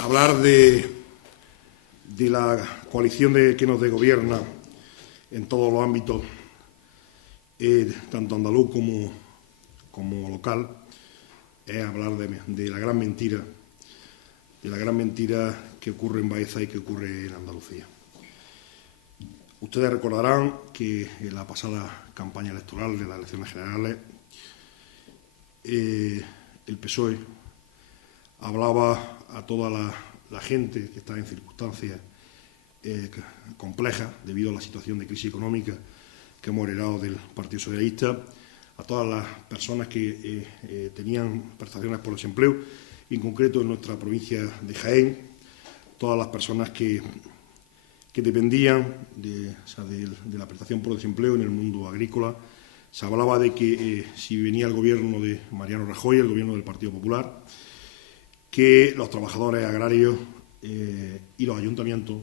hablar de la coalición que nos gobierna en todos los ámbitos, tanto andaluz como local, es hablar de la gran mentira, que ocurre en Baeza y que ocurre en Andalucía. Ustedes recordarán que en la pasada campaña electoral de las elecciones generales el PSOE hablaba a toda la gente que está en circunstancias complejas debido a la situación de crisis económica que hemos heredado del Partido Socialista, a todas las personas que tenían prestaciones por desempleo, y en concreto en nuestra provincia de Jaén, todas las personas que dependían de la prestación por desempleo en el mundo agrícola. Se hablaba de que si venía el gobierno de Mariano Rajoy, el gobierno del Partido Popular, que los trabajadores agrarios y los ayuntamientos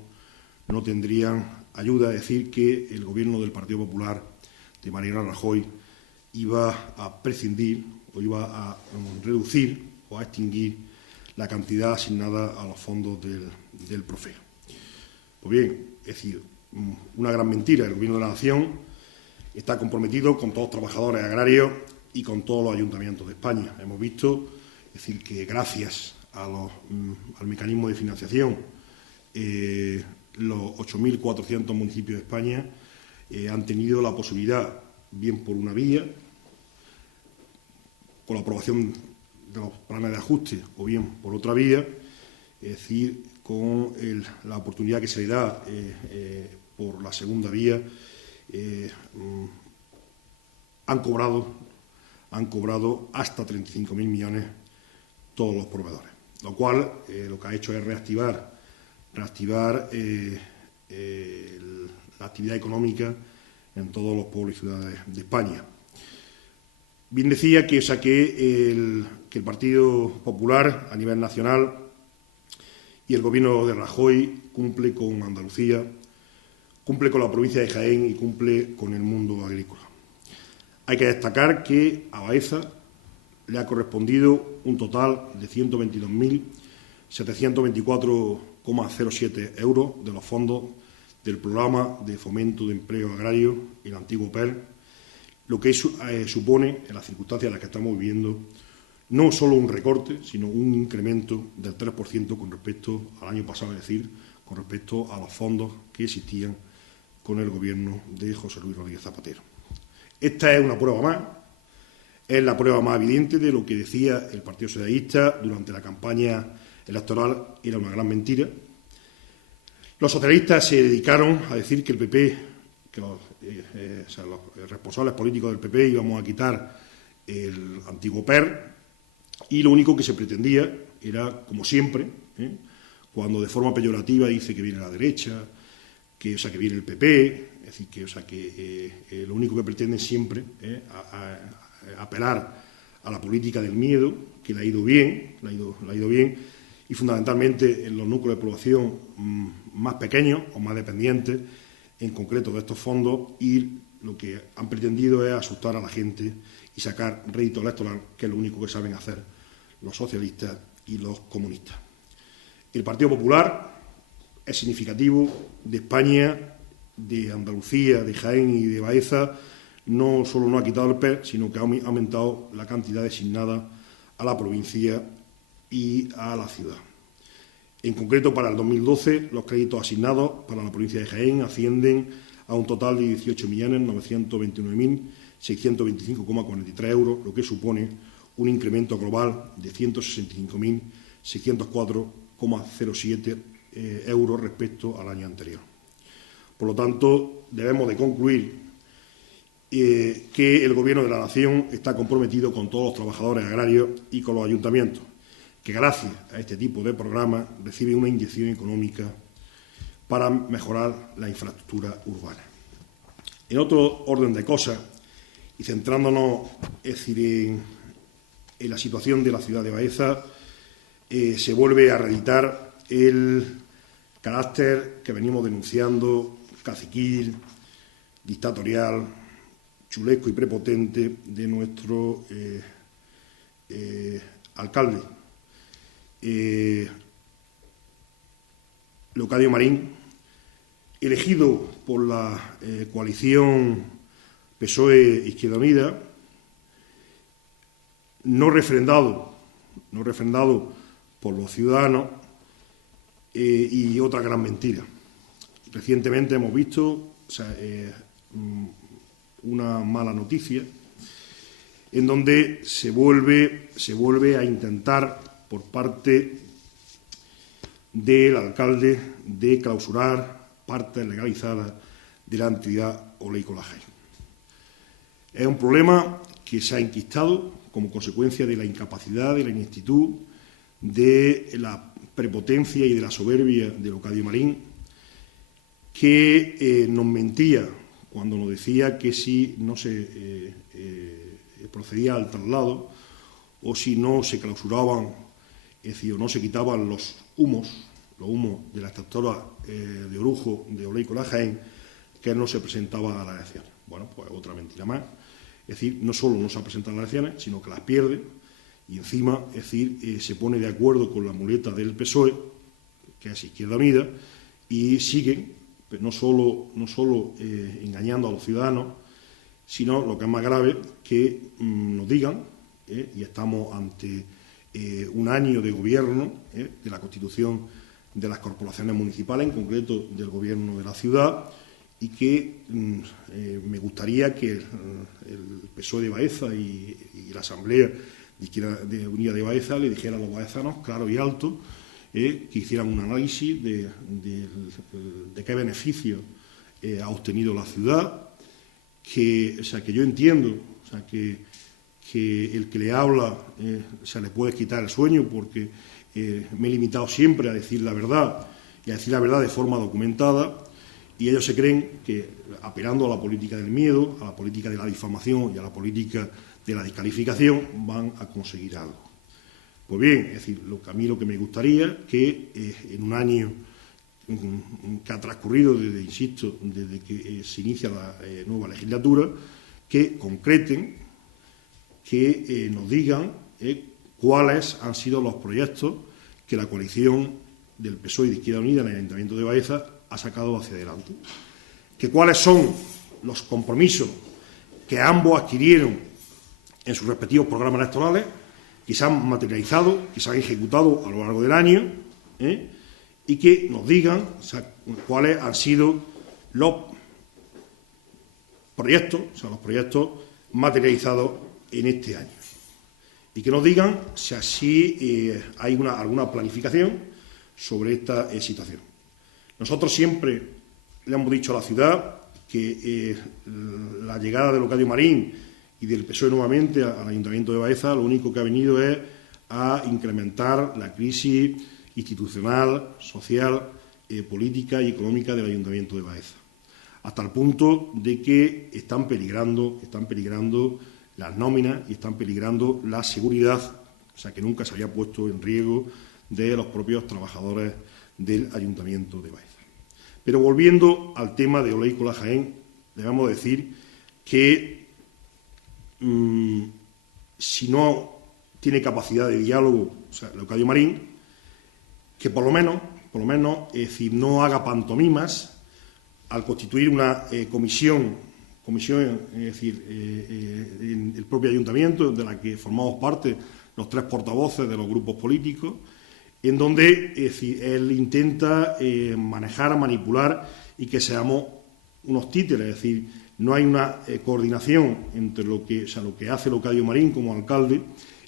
no tendrían ayuda, es decir, que el gobierno del Partido Popular de Mariano Rajoy iba a prescindir o iba a reducir o a extinguir la cantidad asignada a los fondos del PROFE. Pues bien, es decir, una gran mentira. El Gobierno de la Nación está comprometido con todos los trabajadores agrarios y con todos los ayuntamientos de España. Hemos visto, es decir, que gracias al mecanismo de financiación, los 8.400 municipios de España han tenido la posibilidad, bien por una vía, con la aprobación de los planes de ajuste, o bien por otra vía, es decir, con la oportunidad que se le da por la segunda vía, han cobrado hasta 35.000 millones todos los proveedores, lo cual lo que ha hecho es reactivar la actividad económica en todos los pueblos y ciudades de España. Bien decía que el Partido Popular a nivel nacional y el Gobierno de Rajoy cumple con Andalucía, cumple con la provincia de Jaén y cumple con el mundo agrícola. Hay que destacar que a Baeza le ha correspondido un total de 122.724,07 euros de los fondos del Programa de Fomento de Empleo Agrario, el antiguo PER, lo que supone, en las circunstancias en las que estamos viviendo, no solo un recorte, sino un incremento del 3% con respecto al año pasado, es decir, con respecto a los fondos que existían con el gobierno de José Luis Rodríguez Zapatero. Esta es una prueba más, es la prueba más evidente de lo que decía el Partido Socialista durante la campaña electoral, era una gran mentira. Los socialistas se dedicaron a decir que el PP, que los responsables políticos del PP íbamos a quitar el antiguo PER, y lo único que se pretendía era, como siempre, cuando de forma peyorativa dice que viene la derecha, que viene el PP, es decir, que lo único que pretende siempre es apelar a la política del miedo, que le ha ido bien, y fundamentalmente en los núcleos de población más pequeños o más dependientes, en concreto de estos fondos, y lo que han pretendido es asustar a la gente y sacar rédito electoral, que es lo único que saben hacer los socialistas y los comunistas. El Partido Popular es significativo de España, de Andalucía, de Jaén y de Baeza. No solo no ha quitado el PER, sino que ha aumentado la cantidad designada a la provincia y a la ciudad. En concreto, para el 2012, los créditos asignados para la provincia de Jaén ascienden a un total de 18.929.625,43 euros, lo que supone un incremento global de 165.604,07 euros respecto al año anterior. Por lo tanto, debemos de concluir que el Gobierno de la Nación está comprometido con todos los trabajadores agrarios y con los ayuntamientos, que gracias a este tipo de programas reciben una inyección económica para mejorar la infraestructura urbana. En otro orden de cosas, y centrándonos en la situación de la ciudad de Baeza, se vuelve a reeditar el carácter que venimos denunciando, caciquil, dictatorial, chulesco y prepotente de nuestro alcalde. Leocadio Marín, elegido por la coalición PSOE-Izquierda Unida, no refrendado por los ciudadanos, y otra gran mentira. Recientemente hemos visto una mala noticia en donde se vuelve a intentar por parte del alcalde de clausurar partes legalizadas de la entidad Oleícola Jaén. Es un problema que se ha enquistado como consecuencia de la incapacidad, de la ineptitud, de la prepotencia y de la soberbia de Leocadio Marín, que nos mentía cuando nos decía que si no se procedía al traslado o si no se clausuraban, es decir, o no se quitaban los humos de la extractora de Orujo de Oleícola Jaén, que no se presentaba a las elecciones. Bueno, pues otra mentira más. Es decir, no solo no se ha presentado a las elecciones, sino que las pierde y encima, es decir, se pone de acuerdo con la muleta del PSOE, que es Izquierda Unida, y siguen no solo engañando a los ciudadanos, sino, lo que es más grave, que nos digan, y estamos ante un año de gobierno de la constitución de las corporaciones municipales, en concreto del gobierno de la ciudad, y que me gustaría que el PSOE de Baeza y la Asamblea de Unida de Baeza le dijeran a los baezanos, claro y alto, que hicieran un análisis de qué beneficios ha obtenido la ciudad, que yo entiendo, que el que le habla se le puede quitar el sueño porque me he limitado siempre a decir la verdad y a decir la verdad de forma documentada, y ellos se creen que, apelando a la política del miedo, a la política de la difamación y a la política de la descalificación, van a conseguir algo. Pues bien, es decir, a mí lo que me gustaría que en un año que ha transcurrido desde que se inicia la nueva legislatura, que concreten, que nos digan cuáles han sido los proyectos que la coalición del PSOE y de Izquierda Unida en el Ayuntamiento de Baeza ha sacado hacia adelante. Que cuáles son los compromisos que ambos adquirieron en sus respectivos programas electorales, que se han materializado, que se han ejecutado a lo largo del año, y que nos digan cuáles han sido los proyectos materializados en este año. Y que nos digan si hay alguna planificación sobre esta situación. Nosotros siempre le hemos dicho a la ciudad que la llegada de Leocadio Marín y del PSOE nuevamente al Ayuntamiento de Baeza lo único que ha venido es a incrementar la crisis institucional, social, política y económica del Ayuntamiento de Baeza, hasta el punto de que están peligrando las nóminas y están peligrando la seguridad, que nunca se había puesto en riesgo, de los propios trabajadores del Ayuntamiento de Baeza. Pero volviendo al tema de Oleícola Jaén, debemos decir que si no tiene capacidad de diálogo, Leocadio Marín, que por lo menos, es decir, no haga pantomimas al constituir una comisión, es decir, en el propio ayuntamiento, de la que formamos parte los tres portavoces de los grupos políticos, en donde, es decir, él intenta manejar, manipular y que seamos unos títeres, es decir, no hay una coordinación entre lo que hace Leocadio Marín como alcalde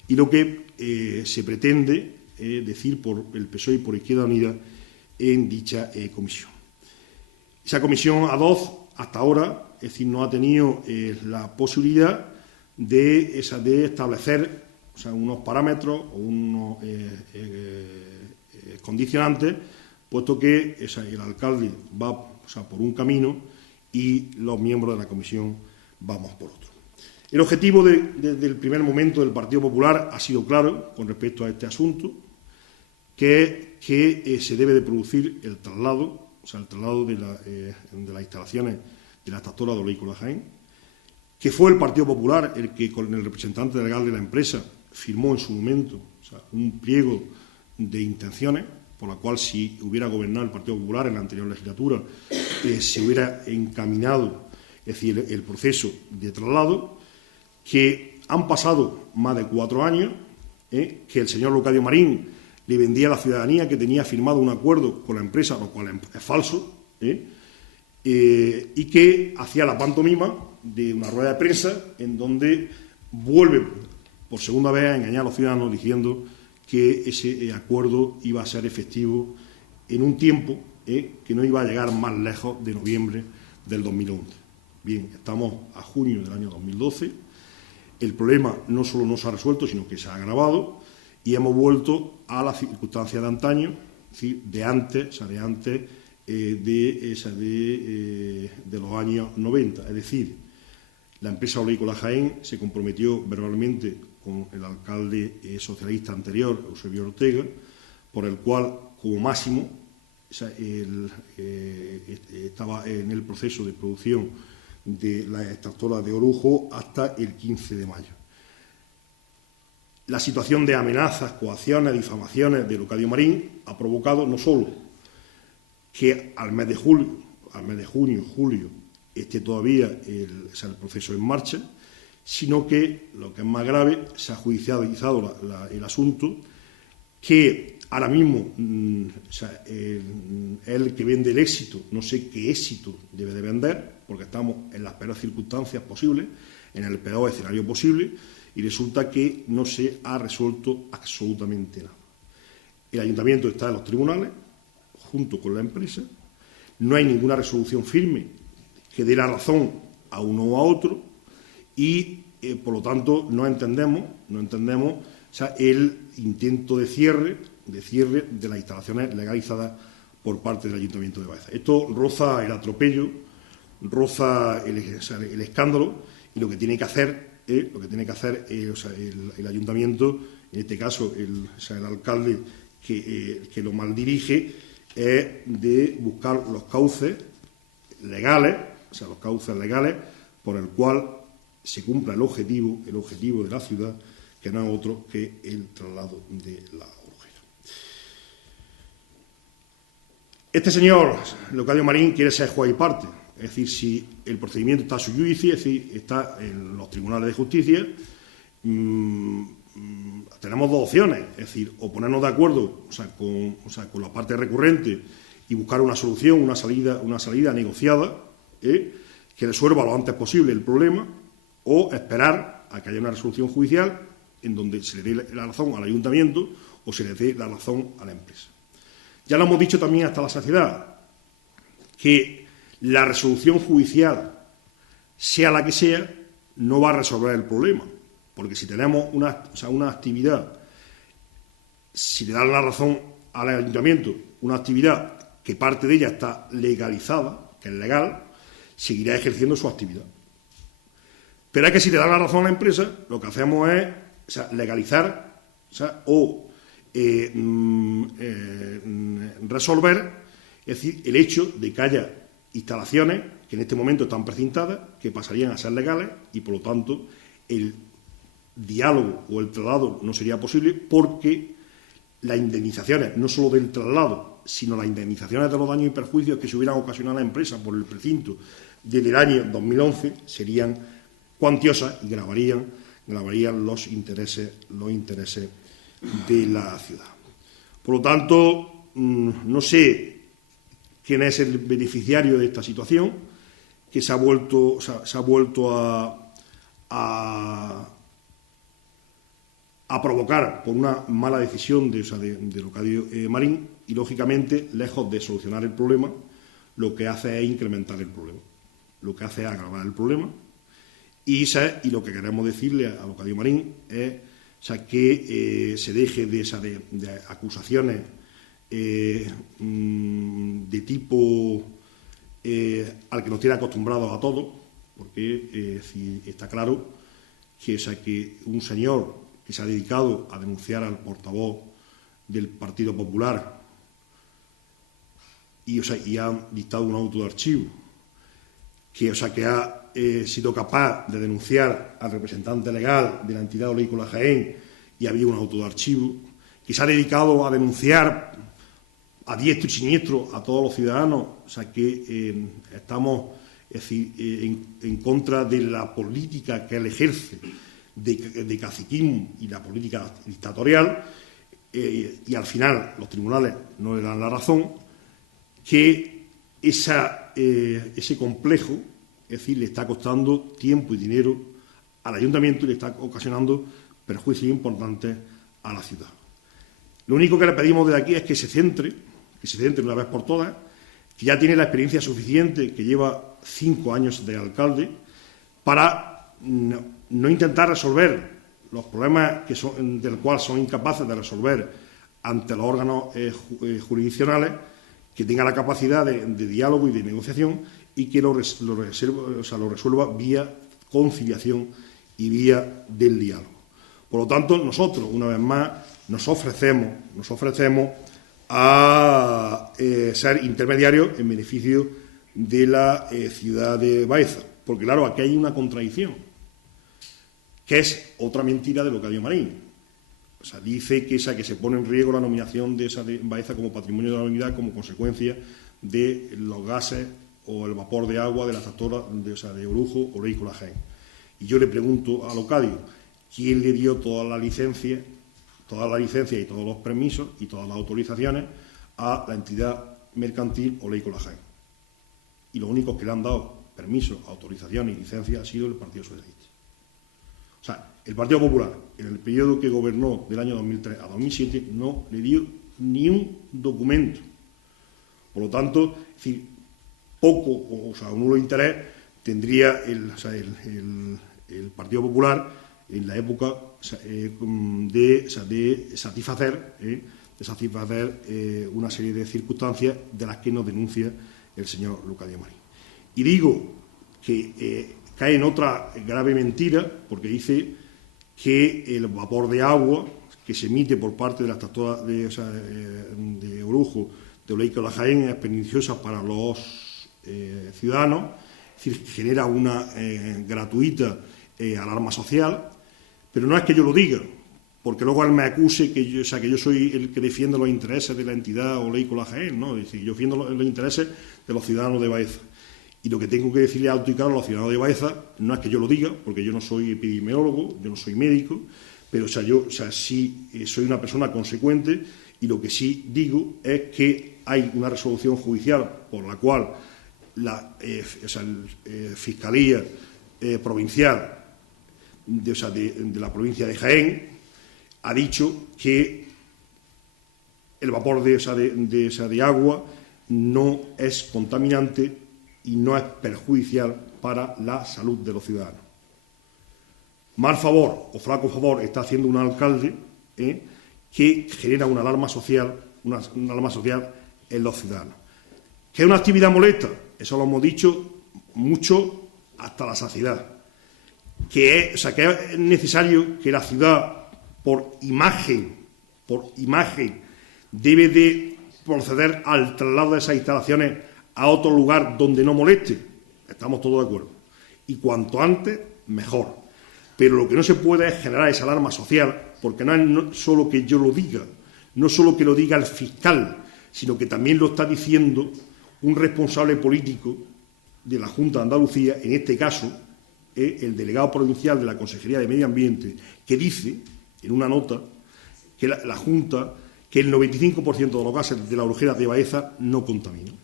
y lo que se pretende decir por el PSOE y por Izquierda Unida en dicha comisión. Esa comisión ad hoc, hasta ahora, es decir, no ha tenido la posibilidad de establecer unos parámetros o unos condicionantes, puesto que el alcalde va por un camino y los miembros de la comisión vamos por otro. El objetivo desde el primer momento del Partido Popular ha sido claro con respecto a este asunto, que es que se debe de producir el traslado de las instalaciones de la extractora de Oleícola Jaén, que fue el Partido Popular el que, con el representante legal de la empresa, firmó en su momento un pliego de intenciones, por la cual, si hubiera gobernado el Partido Popular en la anterior legislatura, se hubiera encaminado, es decir, el proceso de traslado, que han pasado más de 4 años, que el señor Leocadio Marín le vendía a la ciudadanía que tenía firmado un acuerdo con la empresa, lo cual es falso, y que hacía la pantomima de una rueda de prensa en donde vuelve por segunda vez a engañar a los ciudadanos diciendo que ese acuerdo iba a ser efectivo en un tiempo que no iba a llegar más lejos de noviembre del 2011. Bien, estamos a junio del año 2012, el problema no solo no se ha resuelto, sino que se ha agravado y hemos vuelto a las circunstancias de antaño, es decir, de antes de los años 90. Es decir, la empresa Oleícola Jaén se comprometió verbalmente con el alcalde socialista anterior, Eusebio Ortega, por el cual, como máximo, estaba en el proceso de producción de la extractora de Orujo hasta el 15 de mayo. La situación de amenazas, coacciones, difamaciones de Leocadio Marín ha provocado no solo que al mes de junio, julio, esté todavía el proceso en marcha, sino que, lo que es más grave, se ha judicializado el asunto, que ahora mismo el que vende el éxito, no sé qué éxito debe de vender, porque estamos en las peores circunstancias posibles, en el peor escenario posible, y resulta que no se ha resuelto absolutamente nada. El ayuntamiento está en los tribunales, junto con la empresa, no hay ninguna resolución firme que dé la razón a uno o a otro, y por lo tanto no entendemos el intento de cierre de las instalaciones legalizadas por parte del Ayuntamiento de Baeza. Esto roza el atropello, roza el escándalo, y lo que tiene que hacer el Ayuntamiento, en este caso el alcalde que lo maldirige, es de buscar los cauces legales, por el cual se cumpla el objetivo de la ciudad, que no es otro que el traslado de la orujera. Este señor, Leocadio Marín, quiere ser juez y parte, es decir, si el procedimiento está a su juicio, es decir, está en los tribunales de justicia, tenemos dos opciones, es decir, o ponernos de acuerdo con la parte recurrente y buscar una solución, una salida negociada, que resuelva lo antes posible el problema, o esperar a que haya una resolución judicial en donde se le dé la razón al ayuntamiento o se le dé la razón a la empresa. Ya lo hemos dicho también hasta la saciedad, que la resolución judicial, sea la que sea, no va a resolver el problema, porque si tenemos una actividad, si le dan la razón al ayuntamiento, una actividad que parte de ella está legalizada, que es legal, seguirá ejerciendo su actividad. Pero es que si le dan la razón a la empresa, lo que hacemos es legalizar resolver, es decir, el hecho de que haya instalaciones que en este momento están precintadas, que pasarían a ser legales, y por lo tanto el diálogo o el traslado no sería posible, porque las indemnizaciones, no solo del traslado, sino las indemnizaciones de los daños y perjuicios que se hubieran ocasionado a la empresa por el precinto desde el año 2011 serían cuantiosas y gravarían los intereses de la ciudad. Por lo tanto, no sé quién es el beneficiario de esta situación, que se ha vuelto a provocar por una mala decisión de Leocadio Marín, y, lógicamente, lejos de solucionar el problema, lo que hace es incrementar el problema, lo que hace es agravar el problema, y lo que queremos decirle a Leocadio Marín es que se deje de acusaciones de tipo al que nos tiene acostumbrados a todos, porque está claro que un señor que se ha dedicado a denunciar al portavoz del Partido Popular y ha dictado un auto de archivo, que ha sido capaz de denunciar al representante legal de la entidad Oleícola Jaén y había un auto de archivo, que se ha dedicado a denunciar a diestro y siniestro a todos los ciudadanos, o sea, que estamos, es decir, en contra de la política que él ejerce de caciquismo y la política dictatorial, y al final los tribunales no le dan la razón, que ese complejo, es decir, le está costando tiempo y dinero al ayuntamiento y le está ocasionando perjuicios importantes a la ciudad. Lo único que le pedimos desde aquí es que se centre una vez por todas, que ya tiene la experiencia suficiente, que lleva 5 años de alcalde, para no intentar resolver los problemas del cual son incapaces de resolver ante los órganos jurisdiccionales, que tenga la capacidad de diálogo y de negociación y que lo resuelva vía conciliación y vía del diálogo. Por lo tanto, nosotros, una vez más, nos ofrecemos a ser intermediarios en beneficio de la ciudad de Baeza. Porque, claro, aquí hay una contradicción, que es otra mentira de Leocadio Marín. O sea, dice que se pone en riesgo la nominación de esa de Baeza como patrimonio de la humanidad como consecuencia de los gases o el vapor de agua de la tractora de Orujo, Oleico La Jaén. Y yo le pregunto a Leocadio, ¿quién le dio toda la licencia y todos los permisos y todas las autorizaciones a la entidad mercantil Oleico La Jaén? Y los únicos que le han dado permisos, autorizaciones y licencias ha sido el Partido Socialista. O sea, el Partido Popular, en el periodo que gobernó del año 2003 a 2007, no le dio ni un documento. Por lo tanto, es decir, poco, o sea, un nulo interés tendría el Partido Popular en la época de satisfacer una serie de circunstancias de las que nos denuncia el señor Leocadio Marín. Y digo que cae en otra grave mentira, porque dice que el vapor de agua que se emite por parte de las tractoras de Orujo, de Oleico La Jaén, es perniciosa para los ciudadanos, es decir, genera una gratuita alarma social, pero no es que yo lo diga, porque luego él me acuse que yo soy el que defiende los intereses de la entidad Oleico La Jaén, ¿no? Es decir, yo defiendo los intereses de los ciudadanos de Baeza. Y lo que tengo que decirle alto y claro a los ciudadanos de Baeza no es que yo lo diga, porque yo no soy epidemiólogo, yo no soy médico, pero sí soy una persona consecuente, y lo que sí digo es que hay una resolución judicial por la cual la Fiscalía Provincial de la provincia de Jaén ha dicho que el vapor de agua no es contaminante y no es perjudicial para la salud de los ciudadanos. Mal favor o flaco favor está haciendo un alcalde que genera una alarma social en los ciudadanos. ¿Que es una actividad molesta? Eso lo hemos dicho mucho hasta la saciedad. Que es necesario que la ciudad, por imagen, debe de proceder al traslado de esas instalaciones a otro lugar donde no moleste. Estamos todos de acuerdo. Y cuanto antes, mejor. Pero lo que no se puede es generar esa alarma social, porque no es solo que yo lo diga, no solo que lo diga el fiscal, sino que también lo está diciendo un responsable político de la Junta de Andalucía, en este caso, el delegado provincial de la Consejería de Medio Ambiente, que dice, en una nota, que la Junta, que el 95% de los gases de la Orujera de Baeza no contaminan.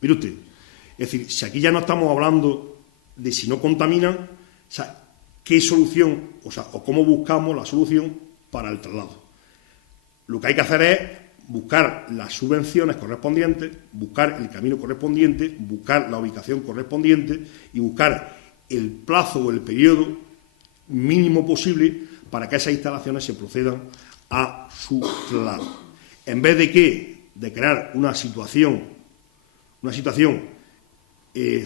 Mire usted, es decir, si aquí ya no estamos hablando de si no contaminan, o sea, qué solución, o cómo buscamos la solución para el traslado. Lo que hay que hacer es buscar las subvenciones correspondientes, buscar el camino correspondiente, buscar la ubicación correspondiente y buscar el plazo o el periodo mínimo posible para que esas instalaciones se procedan a su traslado. En vez de crear una situación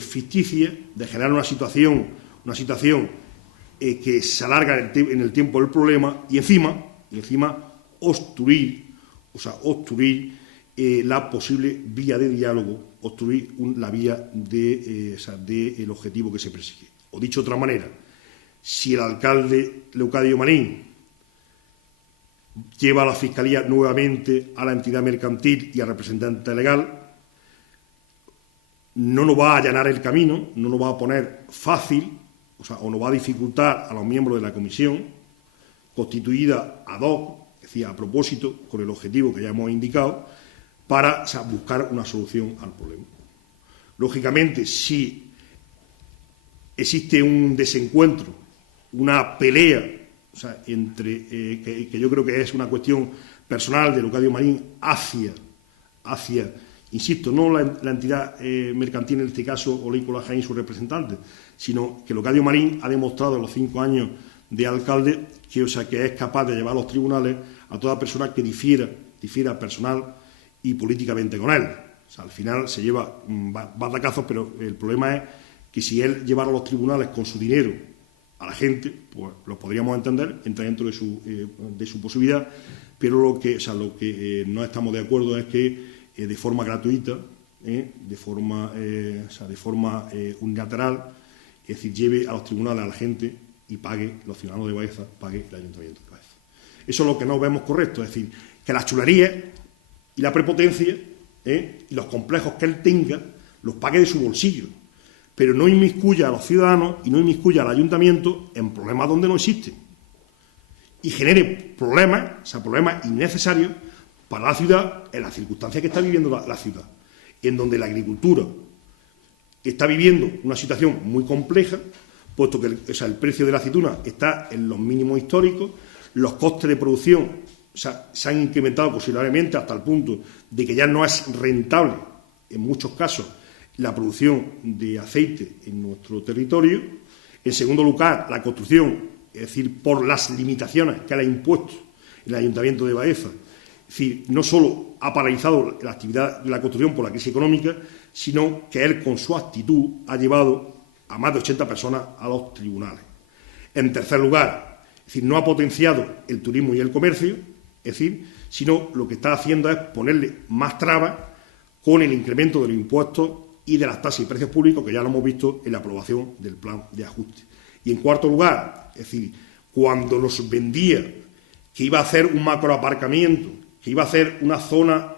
ficticia, de generar una situación que se alarga en el tiempo del problema y encima obstruir la posible vía de diálogo, obstruir la vía del objetivo que se persigue. O dicho de otra manera, si el alcalde Leocadio Marín lleva a la Fiscalía nuevamente a la entidad mercantil y al representante legal. No nos va a allanar el camino, no nos va a poner fácil, o nos va a dificultar a los miembros de la comisión, constituida ad hoc, es decir, a propósito, con el objetivo que ya hemos indicado, para buscar una solución al problema. Lógicamente, si existe un desencuentro, una pelea, entre que yo creo que es una cuestión personal de Leocadio Marín hacia insisto, no la entidad mercantil en este caso, Olícola Jaén y su representante, sino que Leocadio Marín ha demostrado en los 5 años de alcalde que es capaz de llevar a los tribunales a toda persona que difiera personal y políticamente con él. Al final se lleva batacazos, pero el problema es que si él llevara a los tribunales con su dinero a la gente, pues lo podríamos entender, entra dentro de su posibilidad, pero lo que no estamos de acuerdo es que de forma gratuita, de forma unilateral, es decir, lleve a los tribunales a la gente y pague, los ciudadanos de Baeza, pague el Ayuntamiento de Baeza. Eso es lo que no vemos correcto, es decir, que las chulerías y la prepotencia y los complejos que él tenga los pague de su bolsillo, pero no inmiscuya a los ciudadanos y no inmiscuya al Ayuntamiento en problemas donde no existen y genere problemas innecesarios para la ciudad en las circunstancias que está viviendo la ciudad, en donde la agricultura está viviendo una situación muy compleja, puesto que el precio de la aceituna está en los mínimos históricos, los costes de producción se han incrementado considerablemente hasta el punto de que ya no es rentable, en muchos casos, la producción de aceite en nuestro territorio. En segundo lugar, la construcción, es decir, por las limitaciones que le ha impuesto el Ayuntamiento de Baeza. Es decir, no solo ha paralizado la actividad de la construcción por la crisis económica, sino que él, con su actitud, ha llevado a más de 80 personas a los tribunales. En tercer lugar, es decir, no ha potenciado el turismo y el comercio, es decir, sino lo que está haciendo es ponerle más trabas con el incremento de los impuestos y de las tasas y precios públicos, que ya lo hemos visto en la aprobación del plan de ajuste. Y en cuarto lugar, es decir, cuando nos vendía que iba a hacer un macroaparcamiento, que iba a hacer una zona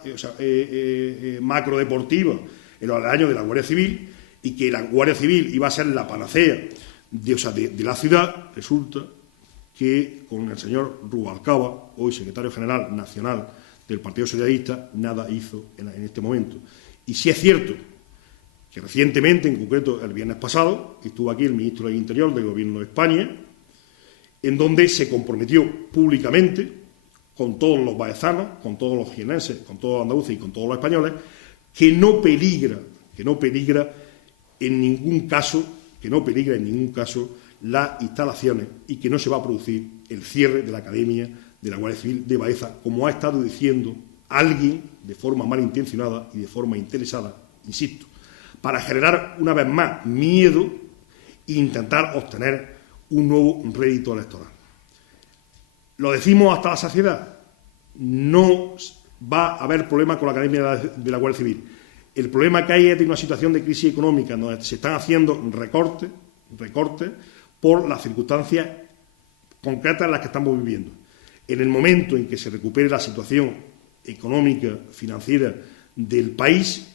macrodeportiva en los aledaños de la Guardia Civil y que la Guardia Civil iba a ser la panacea de la ciudad, resulta que con el señor Rubalcaba, hoy secretario general nacional del Partido Socialista, nada hizo en este momento. Y sí es cierto que recientemente, en concreto el viernes pasado, estuvo aquí el ministro del Interior del Gobierno de España, en donde se comprometió públicamente con todos los baezanos, con todos los jienenses, con todos los andaluces y con todos los españoles, que no peligra en ningún caso las instalaciones y que no se va a producir el cierre de la Academia de la Guardia Civil de Baeza, como ha estado diciendo alguien de forma malintencionada y de forma interesada, insisto, para generar una vez más miedo e intentar obtener un nuevo rédito electoral. Lo decimos hasta la saciedad, no va a haber problema con la Academia de la Guardia Civil. El problema que hay es de una situación de crisis económica donde se están haciendo recortes por las circunstancias concretas en las que estamos viviendo. En el momento en que se recupere la situación económica, financiera del país,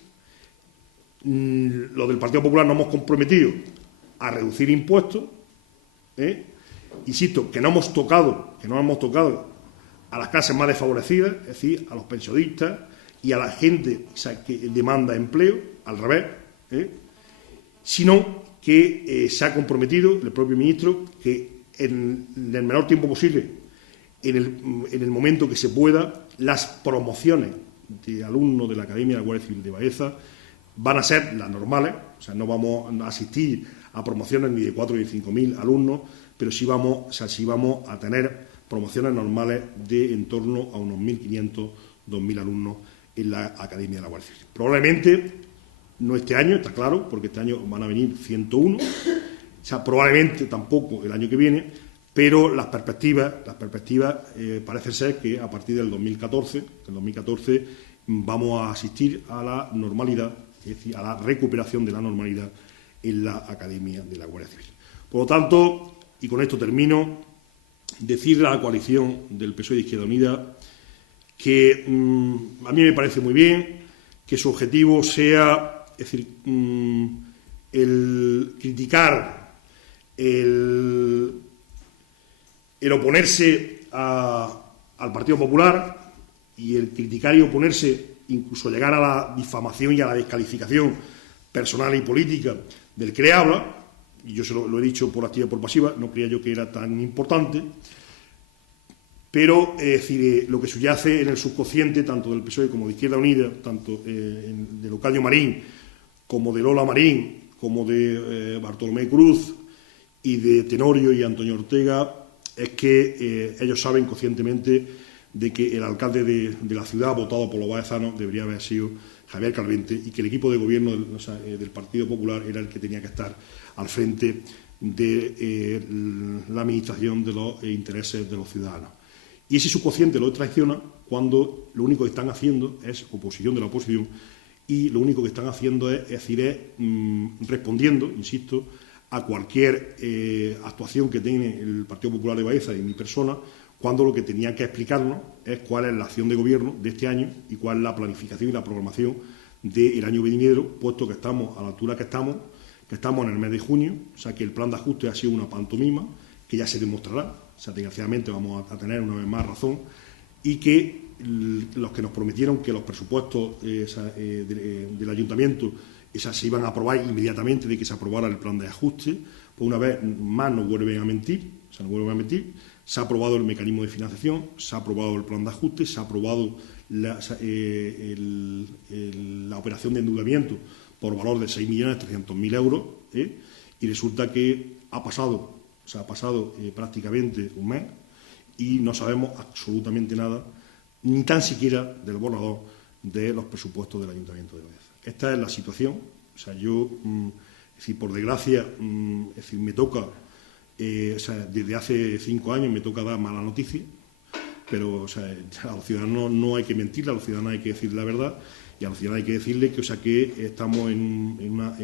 los del Partido Popular nos hemos comprometido a reducir impuestos, insisto, que no hemos tocado a las clases más desfavorecidas, es decir, a los pensionistas y a la gente que demanda empleo, al revés, sino que se ha comprometido el propio ministro que en el menor tiempo posible, en el momento que se pueda, las promociones de alumnos de la Academia de la Guardia Civil de Baeza van a ser las normales, no vamos a asistir a promociones ni de 4 ni de 5.000 alumnos, pero sí vamos a tener promociones normales de en torno a unos 1.500, 2.000 alumnos en la Academia de la Guardia Civil. Probablemente no este año, está claro, porque este año van a venir 101, probablemente tampoco el año que viene, pero las perspectivas parece ser que a partir del 2014 vamos a asistir a la normalidad, es decir, a la recuperación de la normalidad en la Academia de la Guardia Civil. Por lo tanto, y con esto termino, decirle a la coalición del PSOE de Izquierda Unida que a mí me parece muy bien que su objetivo sea, es decir, el criticar, el oponerse al Partido Popular y el criticar y oponerse, incluso llegar a la difamación y a la descalificación personal y política del que le habla. Y yo se lo he dicho por activa y por pasiva, no creía yo que era tan importante, pero es decir, lo que subyace en el subconsciente tanto del PSOE como de Izquierda Unida, tanto de Leocadio Marín como de Lola Marín, como de Bartolomé Cruz y de Tenorio y Antonio Ortega, es que ellos saben conscientemente de que el alcalde de la ciudad, votado por los baezanos, debería haber sido Javier Calvente, y que el equipo de gobierno del Partido Popular era el que tenía que estar al frente de la administración de los intereses de los ciudadanos. Y ese subconsciente lo traiciona cuando lo único que están haciendo es oposición de la oposición, y lo único que están haciendo es respondiendo, insisto, a cualquier actuación que tiene el Partido Popular de Baeza y mi persona, cuando lo que tenía que explicarnos es cuál es la acción de gobierno de este año y cuál es la planificación y la programación del año venidero, puesto que estamos a la altura que estamos en el mes de junio, o sea que el plan de ajuste ha sido una pantomima, que ya se demostrará, o sea, desgraciadamente vamos a tener una vez más razón, y que los que nos prometieron que los presupuestos del ayuntamiento se iban a aprobar inmediatamente de que se aprobara el plan de ajuste, pues una vez más nos vuelven a mentir, se ha aprobado el mecanismo de financiación, se ha aprobado el plan de ajuste, se ha aprobado la operación de endeudamiento por valor de 6.300.000 euros, y resulta que ha pasado prácticamente un mes y no sabemos absolutamente nada, ni tan siquiera del borrador de los presupuestos del Ayuntamiento de Baeza. Esta es la situación. O sea, yo, por desgracia, me toca, desde hace 5 años me toca dar mala noticia, pero a los ciudadanos no hay que mentirle, a los ciudadanos hay que decirle la verdad, y a los ciudadanos hay que decirle que estamos en una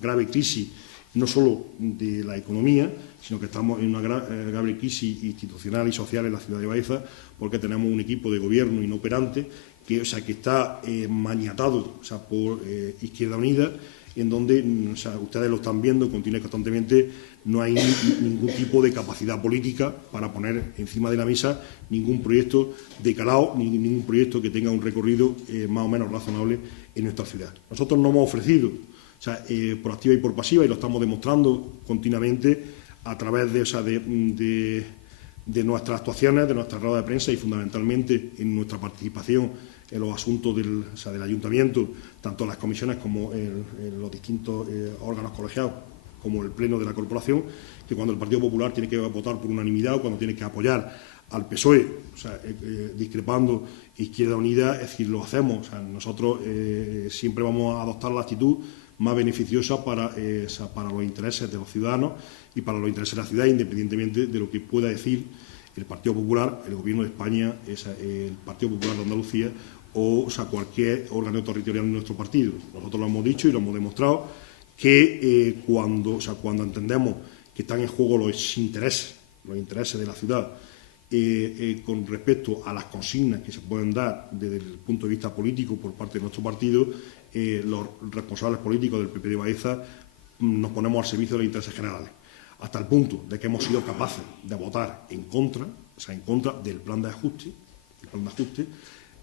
grave crisis, no solo de la economía, sino que estamos en una grave crisis institucional y social en la ciudad de Baeza, porque tenemos un equipo de gobierno inoperante que está maniatado por Izquierda Unida, en donde ustedes lo están viendo constantemente, no hay ningún tipo de capacidad política para poner encima de la mesa ningún proyecto de calado, ni ningún proyecto que tenga un recorrido más o menos razonable en nuestra ciudad. Nosotros nos hemos ofrecido, por activa y por pasiva, y lo estamos demostrando continuamente a través de nuestras actuaciones, de nuestra rueda de prensa y fundamentalmente en nuestra participación en los asuntos del Ayuntamiento, tanto en las comisiones como en los distintos órganos colegiados, como el Pleno de la Corporación, que cuando el Partido Popular tiene que votar por unanimidad o cuando tiene que apoyar al PSOE, discrepando Izquierda Unida, es decir, lo hacemos. Nosotros siempre vamos a adoptar la actitud más beneficiosa para los intereses de los ciudadanos y para los intereses de la ciudad, independientemente de lo que pueda decir el Partido Popular, el Gobierno de España, el Partido Popular de Andalucía o cualquier órgano territorial de nuestro partido. Nosotros lo hemos dicho y lo hemos demostrado que cuando entendemos que están en juego los intereses de la ciudad con respecto a las consignas que se pueden dar desde el punto de vista político por parte de nuestro partido, los responsables políticos del PP de Baeza nos ponemos al servicio de los intereses generales, hasta el punto de que hemos sido capaces de votar en contra del plan de ajuste,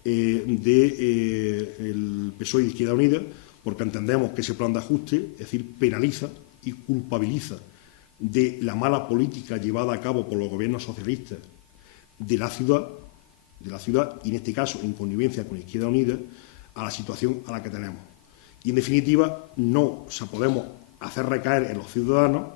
del PSOE y de Izquierda Unida, porque entendemos que ese plan de ajuste, es decir, penaliza y culpabiliza de la mala política llevada a cabo por los gobiernos socialistas de la ciudad, y en este caso en connivencia con Izquierda Unida, a la situación a la que tenemos. Y en definitiva, no podemos hacer recaer en los ciudadanos,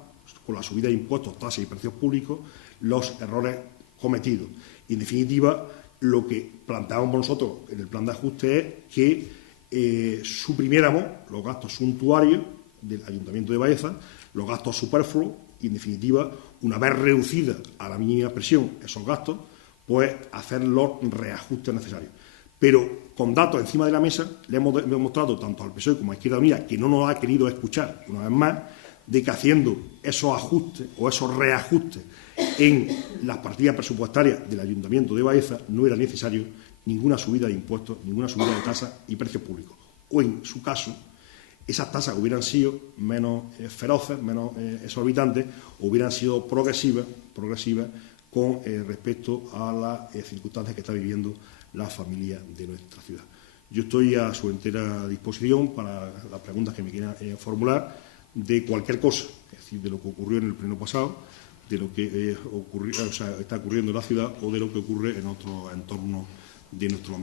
con la subida de impuestos, tasas y precios públicos, los errores cometidos. Y en definitiva, lo que planteábamos nosotros en el plan de ajuste es que suprimiéramos los gastos suntuarios del Ayuntamiento de Baeza, los gastos superfluos, y en definitiva, una vez reducida a la mínima expresión esos gastos, pues hacer los reajustes necesarios. Pero con datos encima de la mesa le hemos demostrado tanto al PSOE como a Izquierda Unida, que no nos ha querido escuchar una vez más, de que haciendo esos ajustes o esos reajustes en las partidas presupuestarias del Ayuntamiento de Baeza no era necesario ninguna subida de impuestos, ninguna subida de tasas y precios públicos. O, en su caso, esas tasas hubieran sido menos feroces, menos exorbitantes, o hubieran sido progresivas con respecto a las circunstancias que está viviendo la familia de nuestra ciudad. Yo estoy a su entera disposición para las preguntas que me quieran formular de cualquier cosa, es decir, de lo que ocurrió en el pleno pasado, de lo que está ocurriendo en la ciudad o de lo que ocurre en otros entornos de nuestro ámbito.